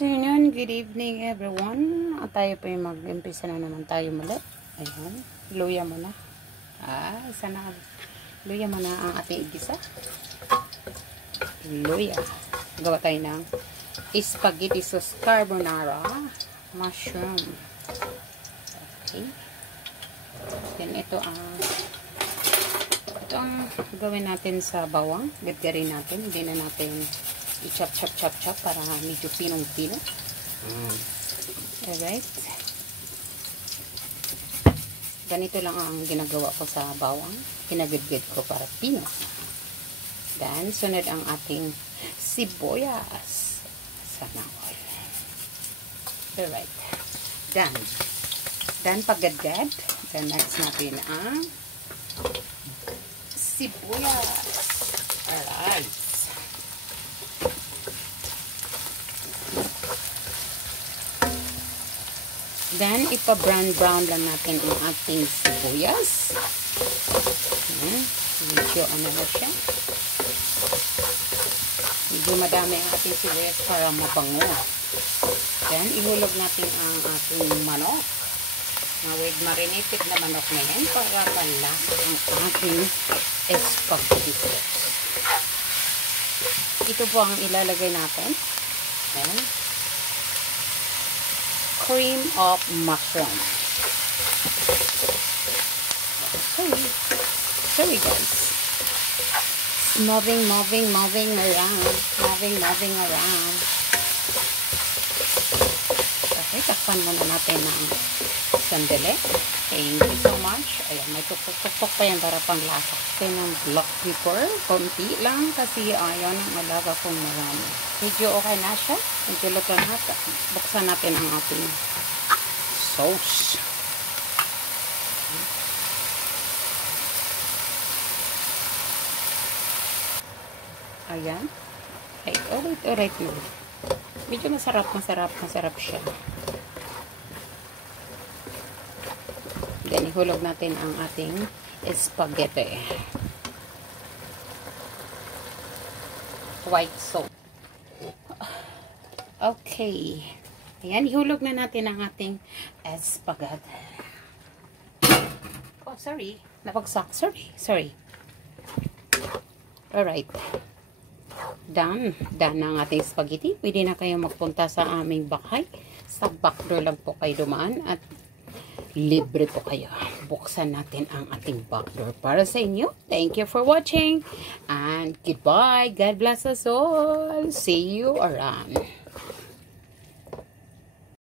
So yun, good evening everyone. At tayo po yung mag-umpisa na naman tayo muli. Ayan, luya mo na. Isa na. Luya mo na ang ating igisa. Luya. Gawa tayo ng spaghetti sauce carbonara mushroom. Okay. Then ito ang gawin natin sa bawang. Gagawin natin. Hindi na natin i-chop para medyo pinong-pino. Alright. Ganito lang ang ginagawa ko sa bawang. Pinagidgid ko para pino. Then, sunod ang ating sibuyas. Sana all. Alright. Then, paggadgad. Then, next natin ang sibuyas. Alright. Then, ipa-brown lang natin ang ating sibuyas. Medyo ano na siya. Medyo madami ang ating sibuyas para mabango. Then, ihulog natin ang ating manok. With marinated na manok na yan para malasa ang ating spaghetti sauce. Ito po ang ilalagay natin. Then, cream of mushroom. Okay. Sorry guys. Moving around. Moving around. Okay, takpan muna natin ng sandali. Thank you so much. Ayan, may tuktok pa yan para pang lasa. Kasi ng black pepper, konti lang kasi ayan ang alaga kong marami. Medyo okay na siya. Medyo luto na. Buksan natin ang ating sauce. Ayan. Ay, alright lang. Medyo masarap siya. Then, ihulog natin ang ating spaghetti. White sauce. Okay. Ayan, ihulog na natin ang ating spaghetti. Oh, sorry. Napagsak. Sorry. Alright. Done na ang ating spaghetti. Pwede na kayo magpunta sa aming bahay. Sa backdoor lang po kayo dumaan at libre po kayo. Buksan natin ang ating backdoor para sa inyo. Thank you for watching and goodbye. God bless us all. See you around.